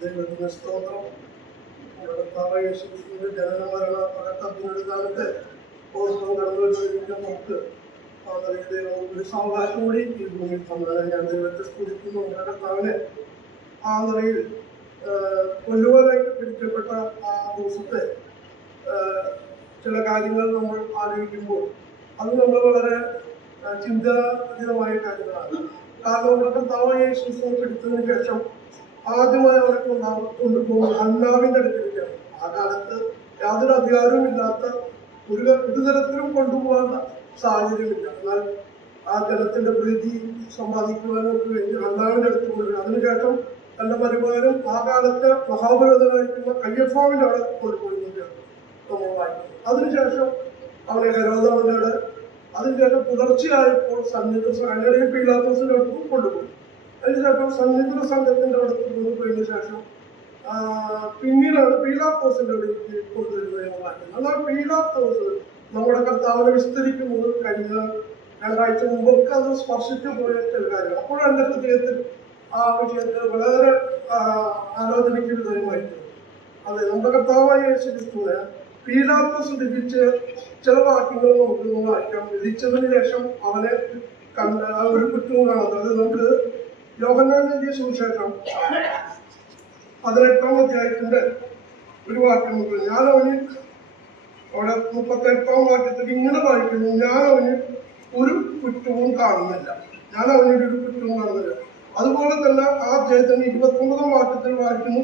ദൈവത്തിന് സ്തോത്രം. യേശുക്രിസ്തുവിന്റെ ജനന മരണ പകർത്തപ്പിനെടുക്കാനത്തെ ഓർമ്മ കടന്നുവരുന്ന നമുക്ക് ദൈവം ഒരു സാവകാശം കൂടി ഈ ഭൂമിയിൽ തന്നത് ഞാൻ ദൈവത്തെ സ്തുതിക്കുന്നു. നമ്മുടെ കർത്താവിനെ ആ നിലയിൽ കൊല്ലുവാനായിട്ട് പിടിക്കപ്പെട്ട ആ ദിവസത്തെ ചില കാര്യങ്ങൾ നമ്മൾ ആലോചിക്കുമ്പോൾ അത് നമ്മൾ വളരെ ചിന്താതീതമായ കാര്യങ്ങളാണ്. കാരണം നമ്മുടെ കർത്താവായ യേശുക്രിസ്തുവിനെ പിടിച്ചതിന് ശേഷം ആദ്യമായി അവരെ കൊണ്ടുപോകുന്ന ഹന്നാവിന്റെ അടുക്കലേക്കാണ്. ആ കാലത്ത് യാതൊരു അധികാരവും ഇല്ലാത്ത ഒരു തരത്തിലും കൊണ്ടുപോകാത്ത സാഹചര്യമില്ല. എന്നാൽ ആ ജനത്തിന്റെ പ്രീതി സമ്പാദിക്കുവാനൊക്കെ വേണ്ടി ഹന്നാവിന്റെ അടുത്ത് കൊണ്ടുവരും. അതിനുശേഷം തന്റെ പരിവാരം ആ കാലത്ത് മഹാപുരോധനായിരിക്കുന്ന കയ്യഫാവിന്റെ അവിടെ കൊണ്ടുപോയിരുന്നതാണ് നമ്മൾ വായിക്കുന്നത്. അതിനുശേഷം അവനെ ഹെരോദാവിനോട് അതിനുശേഷം പുലർച്ചെയായപ്പോൾ സന്നിധി അങ്ങനെയും പീലാത്തോസിന്റെ അടുത്തും കൊണ്ടുപോയി. അതിനുശേഷം സന്നിധിത സംഘത്തിന്റെ അടുത്ത് കൊണ്ടുപോയതിനു ശേഷം പിന്നീടാണ് പീലാത്തോസിന്റെ അടുത്തേക്ക് കൊണ്ടുവരുന്നത് എന്ന് വായിക്കുന്നത്. എന്നാൽ പീലാത്തോസ് നമ്മുടെ കർത്താവിനെ വിസ്തരിക്കുന്നത് കഴിഞ്ഞ രണ്ടാഴ്ച മുമ്പൊക്കെ അത് സ്പർശിച്ചു പോയ ചില കാര്യങ്ങൾ. അപ്പോൾ എൻ്റെ ഹൃദയത്തിൽ ആ വിഷയത്തിൽ വളരെ ആലോചനയ്ക്ക് വിധേയമായിരുന്നു. അതെ, നമ്മുടെ കർത്താവായ യേശുക്രിസ്തുവിനെ പീലാത്തോസ് വിധിച്ച് ചില വാക്യങ്ങൾ നമുക്ക് വായിക്കാം. വിധിച്ചതിന് ശേഷം അവനെ കണ്ട ഒരു കുറ്റവും കാണാത്തത്. അത് നമുക്ക് യോഹന്നാൻ എഴുതിയ സുവിശേഷം 18-ാം അധ്യായത്തിന്റെ ഒരു വാക്യം നമുക്ക് ഞാൻ അവന് അവിടെ 38-ാം വാക്യത്തിൽ ഇങ്ങനെ വായിക്കുന്നു, ഞാൻ അവന് ഒരു കുറ്റവും കാണുന്നില്ല. ഞാൻ അവനൊരു കുറ്റവും കാണുന്നില്ല. അതുപോലെ തന്നെ ആ അധ്യായത്തിന് 29-ാം വാക്യത്തിൽ വായിക്കുന്നു,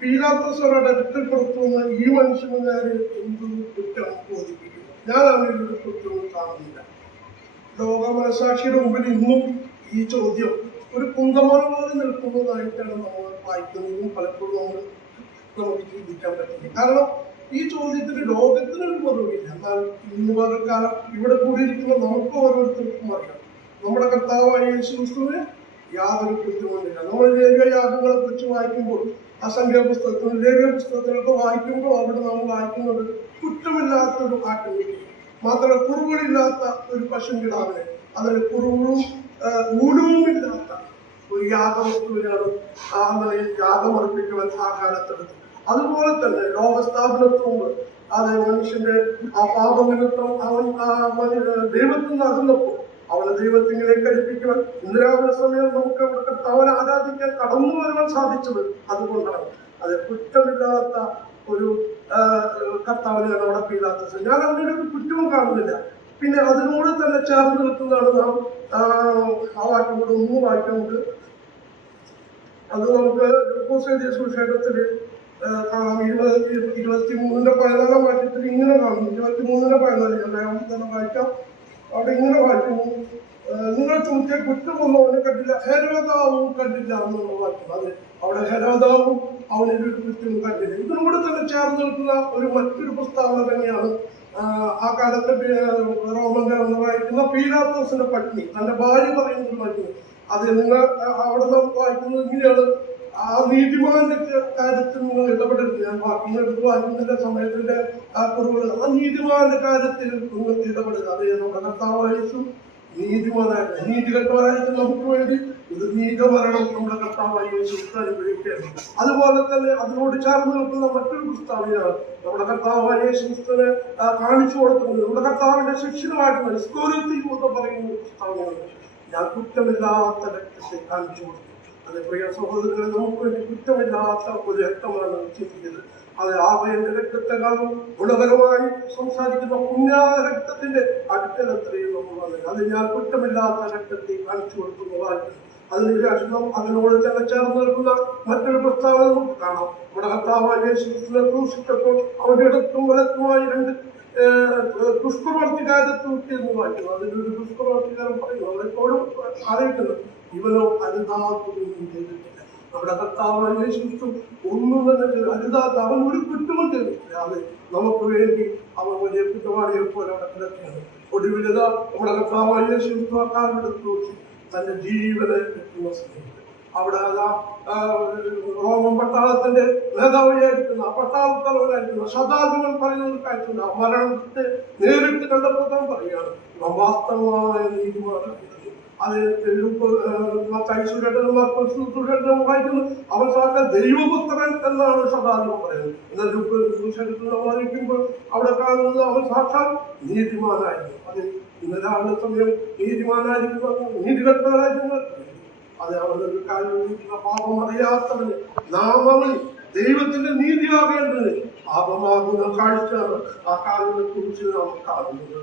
പീലാത്തോസ് അവരുടെ അടുക്കൽ പുറത്തു വന്ന് ഈ മനുഷ്യന് നേരെ എന്തു കുറ്റം ബോധിപ്പിക്കുന്നു, ഞാൻ അവനൊരു കുറ്റവും കാണുന്നില്ല. ലോക മനസാക്ഷിയുടെ മുമ്പിൽ ഇന്നും ഈ ചോദ്യം ഒരു കുന്തമനം പോലെ നിൽക്കുന്നതായിട്ടാണ് നമ്മൾ വായിക്കുന്നതും പലപ്പോഴും നമുക്ക് ചിന്തിക്കാൻ പറ്റുന്നത്. കാരണം ഈ ചോദ്യത്തിന് ലോകത്തിനൊരു മറുപടിയില്ല. എന്നാൽ ഇന്ന് പകൽക്കാലം ഇവിടെ കൂടിയിരിക്കുന്ന നമുക്ക് ഓരോരുത്തർക്കും അറിയാം നമ്മുടെ കർത്താവായ യേശുക്രിസ്തുവിന് യാതൊരു കുറ്റവുമില്ല. നമ്മൾ ലേവ്യയാഗങ്ങളെ കുറിച്ച് വായിക്കുമ്പോൾ അസംഖ്യ പുസ്തകത്തിലും ലേവ്യ പുസ്തകത്തിലൊക്കെ വായിക്കുമ്പോൾ അവിടെ നമ്മൾ വായിക്കുന്നത് കുറ്റമില്ലാത്തൊരു ആട്ടിൻകുട്ടി, മാത്രമല്ല കുറുകളില്ലാത്ത ഒരു പശുക്കിടാവിനെ, അതിന് കുറുകളും ഊനവുമില്ലാത്ത ഒരു യാഗവസ്തുവിനാണ് ആ നിലയിൽ യാഗമർപ്പിക്കുവാൻ ആ കാലത്തെടുത്തത്. അതുപോലെ തന്നെ ലോകസ്ഥാപനത്തോട് അത് മനുഷ്യന്റെ ആ പാപനിമിത്തം അവൻ ദൈവത്തിൽ നിന്ന് അകന്നപ്പോൾ അവനെ ദൈവത്തിലേക്ക് അടുപ്പിക്കുവാൻ ഇന്ദ്രാവന സമയം നമുക്ക് അവിടെ കർത്താവിനെ ആരാധിക്കാൻ കടന്നു വരുവാൻ സാധിച്ചത് അതുകൊണ്ടാണ്. അത് കുറ്റമില്ലാത്ത ഒരു കർത്താവിനെയാണ് അവിടെ പീലാത്തോസ്. ഞാൻ അവരുടെ ഒരു കുറ്റവും കാണുന്നില്ല. പിന്നെ അതിനോട് തന്നെ ചേർന്ന് നിൽക്കുന്നതാണ് നാം ആ വാക്യം കൂടെ ഒന്ന് വായിക്കുന്നത്. അത് നമുക്ക് ലൂക്കോസ് സുവിശേഷത്തില് കാണാം. 23-14 വാക്യത്തിൽ ഇങ്ങനെ കാണുന്നു. 23-14 തന്നെ വായിക്കാം. അവിടെ ഇങ്ങനെ വായിക്കുന്നു, നിങ്ങൾ ചുമത്തിയ കുറ്റമൊന്നും അവനെ കണ്ടില്ല, ഹെരോദാവും കണ്ടില്ല എന്നുള്ള വാക്യം. അത് അവിടെ ഹെരോദാവും അവനൊരു കുറ്റവും കണ്ടില്ല. ഇതിനോട് തന്നെ ചേർന്ന് നിൽക്കുന്ന മറ്റൊരു പ്രസ്താവന തന്നെയാണ് ആ കാലത്തെ റോമൻ ഗവർണറായിരിക്കുന്ന പീലാത്തോസിന്റെ പത്നി തന്റെ ഭാര്യ പറയുന്നത് വായിക്കുന്നത്. അത് നിങ്ങൾ അവിടെ നാം വായിക്കുന്നത് ഇങ്ങനെയാണ്, ആ നീതിമാന്റെ കാര്യത്തിൽ നിങ്ങൾ ഇടപെടരുത്. ഞാൻ വാക്യങ്ങൾ എടുത്ത് വായിക്കുന്നതിന്റെ സമയത്തിന്റെ ആ കുറവുകൾ, ആ നീതിമാന്റെ കാര്യത്തിൽ നിങ്ങൾ ഇടപെടുക. അത് നമ്മുടെ കർത്താവായ യേശു നീതിമാനായിരുന്നു. നീതികെട്ടവരായിട്ട് നമുക്ക് വേണ്ടി ഒരു നീതമരണം നമ്മുടെ കർത്താവായ യേശു അനുഭവിക്കുകയാണ്. അതുപോലെ തന്നെ അതിനോട് ചേർന്ന് നിൽക്കുന്ന മറ്റൊരു പ്രസ്താവനയാണ് നമ്മുടെ കർത്താവായ യേശുക്രിസ്തുവിനെ കാണിച്ചു കൊടുക്കുന്നത്. നമ്മുടെ കർത്താവിന്റെ ശിഷ്യനുമായിട്ടുള്ള ഇസ്കോരിയോത്ത് യൂദ പറയുന്ന പ്രസ്താവനയാണ്, ഞാൻ കുറ്റമില്ലാത്ത രക്തത്തെ കാണിച്ചു കൊടുത്തു. അത് പ്രിയ സഹോദരങ്ങളെ, നമുക്ക് വേണ്ടി കുറ്റമില്ലാത്ത ഒരു രക്തമാണ് ചിന്തിക്കുന്നത്. അത് ആവയന്റെ രക്തത്തെക്കാളും ഗുണപരമായി സംസാരിക്കുന്ന പുണ്യ രക്തത്തിന്റെ അടുക്കൽ എത്രയും നമ്മൾ വന്നത്. അത് ഞാൻ കുറ്റമില്ലാത്ത രക്തത്തെ കാണിച്ചു കൊടുക്കുന്നതായിരുന്നു. അതിനുശേഷം അതിനോട് തന്നെ ചേർന്ന് നിൽക്കുന്ന മറ്റൊരു പ്രസ്താവന നമുക്ക് കാണാം. നമ്മുടെ കർത്താവായ യേശുക്രിസ്തുവിനെ ക്രൂശിച്ചപ്പോൾ അവന്റെ ഇടത്തും വലത്തുമായി 2 ദുഷ്പ്രവർത്തിക്കാരെ തൂക്കിയെന്ന് വായിക്കുന്നു. അതിലൊരു ദുഷ്പ്രവർത്തിക്കാരൻ പറയുന്നു, അവരെപ്പോഴും അറിയിക്കുന്നത് ഇവനോ അരുതാത്തൊന്നും ചെയ്തിട്ടില്ല. നമ്മുടെ കർത്താവായ യേശുക്രിസ്തു ഒന്നും തന്നെ അരുതാത്ത, അവൻ ഒരു കുറ്റവും ചെയ്തിട്ടില്ല. അത് നമുക്ക് വേണ്ടി അവൻ വലിയ കുറ്റവാളിയെ പോലെ അവിടെ കിടക്കുകയാണ്. ഒടുവിലത നമ്മുടെ കർത്താവായ യേശുക്രിസ്തു ആ കാലത്ത് തന്റെ ജീവനെ കിട്ടുന്ന സമയത്ത് അവിടെ റോമൻ പട്ടാളത്തിന്റെ നേതാവിയായിരിക്കുന്ന ആ പട്ടാളത്തലവനായിരിക്കുന്ന ശതാധിപൻ പറയുന്നത് കാര്യത്തില്ല. മരണത്തെ നേരിട്ട് കണ്ടപ്പോൾ പറയുകയാണ്, വാസ്തവമായ നീതിമാനായിരുന്നു. അത് സുരേട്ടനും സുരേട്ടനും വായിക്കുന്നു. അവസാന ദൈവപുത്രൻ എന്നാണ് സദാചാരം പറയുന്നത്. എന്നാൽ സുശേഷത്തിൽ വായിക്കുമ്പോൾ അവിടെ കാണുന്നത് അവൻ സാക്ഷാൽ നീതിമാനായിരുന്നു. അത് ഇന്നലെ സമയം നീതിമാനായിരിക്കും നീതികെട്ടവരായിരുന്നു. അത് അവനൊരു കാര്യം പാപം അറിയാത്തവന് നാം അവൻ ദൈവത്തിന്റെ നീതിയാകേണ്ടത് പാപമാകുന്ന കാഴ്ചയാണ് ആ കാലിനെ കുറിച്ച് നാം കാണുന്നത്.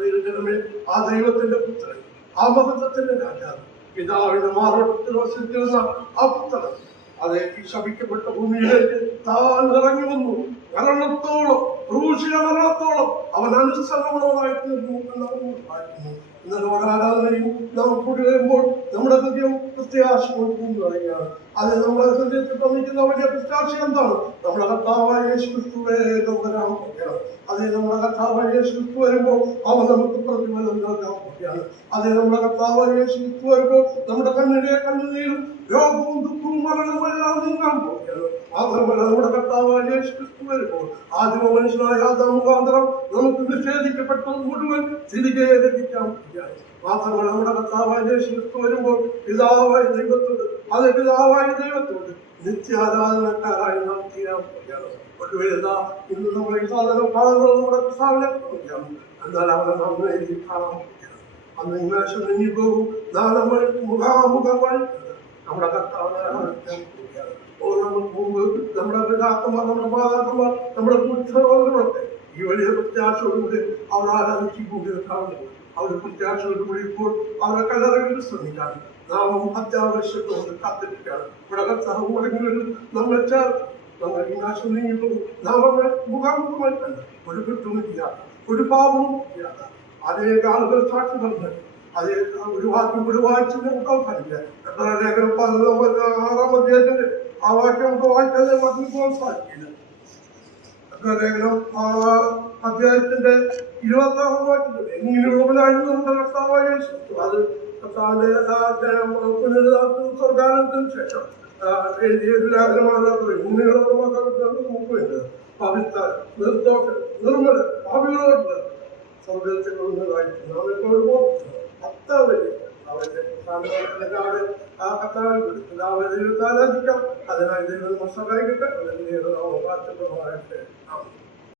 ദൈവജനമേ, ആ ദൈവത്തിന്റെ പുത്രൻ, ആ മഹത്വത്തിന്റെ രാജാവ്, പിതാവിന്റെ മാറോട്ടത്തിൽ വസിച്ചിരുന്ന ആ പുത്രൻ അതെ ഈ ശപിക്കപ്പെട്ട ഭൂമിയിലേക്ക് താൻ ഇറങ്ങി വന്നു. മരണത്തോളം ക്രൂശിലെ മരണത്തോളം അവൻ അനുസരണമുള്ളതായി തീർന്നു എന്നവർ വായിക്കുന്നു. ഇന്നലെ ആരാധനയും നാം കൂടി വരുമ്പോൾ നമ്മുടെ ഹൃദയം പ്രത്യാശ കൊടുക്കുന്നു പറയുകയാണ്. അത് നമ്മുടെ ഹൃദയത്തിൽ തന്നിരിക്കുന്ന വലിയ പ്രത്യാശ എന്താണ്? നമ്മുടെ കർത്താവായ യേശു ക്രിസ്തുവേ വരാൻ പോവുകയാണ്. അതേ നമ്മുടെ കർത്താവായ യേശു ക്രിസ്തു വരുമ്പോൾ അവൻ നമുക്ക് പ്രതിഫലം നൽകാൻ പോവുകയാണ്. അതേ നമ്മുടെ കർത്താവായ യേശു ക്രിസ്തു വരുമ്പോൾ നമ്മുടെ കണ്ണിലെ കണ്ണുനീരും രോഗവും ദുഃഖവും മരണവും എല്ലാം നീങ്ങാൻ പോവുകയാണ്. മാത്രമല്ല നമ്മുടെ കർത്താവായ യേശു ക്രിസ്തു വരുമ്പോൾ ആദിമ മനുഷ്യനായ ആദാം മുഖാന്തരം നമുക്ക് നിഷേധിക്കപ്പെട്ടത് മുഴുവൻ തിരികെ ലഭിക്കാൻ പോവുകയാണ്. മാത്രമല്ല നമ്മുടെ കർത്താവായ യേശു ക്രിസ്തു വരുമ്പോൾ പിതാവായ ദൈവത്തോട് അതേ പിതാവായ ദൈവത്തോട് നിത്യാരാധനക്കാരായി നാം തീരാൻ പോവുകയാണ്. ഒടുവിൽ ഇന്ന് നമ്മൾ ഈ സാധനം കാണുന്നത് നമ്മുടെ പ്രസ്താവനയാണ്. എന്നാൽ അവനെ നാം നേരിൽ കാണാൻ പോവുകയാണ്. അന്ന് ഇങ്ങേശം നീങ്ങി പോകും. നാളെ നമ്മൾ മുഖാമുഖമായി നമ്മുടെ കർത്താവിനെ ആരാധിക്കാൻ പോവുകയാണ്. നമുക്ക് മുമ്പ് നമ്മുടെ പിതാക്കന്മാർ, നമ്മുടെ മാതാക്കന്മാർ, നമ്മുടെ കൂട്ടുകാരൊക്കെ ഈ വലിയ പ്രത്യാശയോടുകൂടി അവർ ആരാധിച്ചു കൂടി കാണുന്നു. അവരുടെ പ്രത്യാശയോടുകൂടി ഇപ്പോൾ അവരുടെ കല്ലറകളിൽ ശ്രമിക്കാൻ നാം അത്യാവശ്യത്തോട് കാത്തിരിക്കുകയാണ്. ഇവിടെ കർത്താവ് മുടങ്ങിയൊരു നമ്മൾ നമ്മൾ ഇങ്ങാശം നീങ്ങിപ്പോകും. നാം അവരെ മുഖാമുഖമായി കണ്ട് ഒരു കുറ്റമില്ലാത്ത ഒരു പാപവും ഇല്ലാത്ത അനേക ആളുകൾ സാക്ഷി പറഞ്ഞു. അതേ ഒരു വാക്യം ഒരു വായിച്ച് നമുക്ക് അവസാനിക്കാം. എത്ര ലേഖനം 6-ാം അധ്യായത്തിന്റെ ആ വാക്യം നമുക്ക് വായിക്കാതെ മറന്നു പോകാൻ സാധിക്കില്ല. എത്ര ലേഖനം അധ്യായത്തിന്റെ 26-ാം വാക്യത്തിൽ എങ്ങനെയുള്ളവനായിരുന്നു നമ്മുടെ കർത്താവായ യേശു. അത് കർത്താവിന്റെ സ്വർഗാനത്തിന് ശേഷം എഴുതിയ ഒരു ലേഖനമാണ്. ഇങ്ങനെയുള്ളവർക്ക് പവിത്ര നിർദോഷ നിർമ്മല ഭാവികളോട് സ്വർഗത്തിൽ കൊണ്ടുവന്നതായിരിക്കും. നാം എപ്പോഴും അത്ര വലിയ അവരുടെ ആ കർത്താവിൽ ദൈവത്തെ ആരാധിക്കാം. അതിനായി ദൈവം സഹായിക്കട്ടെ. അല്ലെങ്കിൽ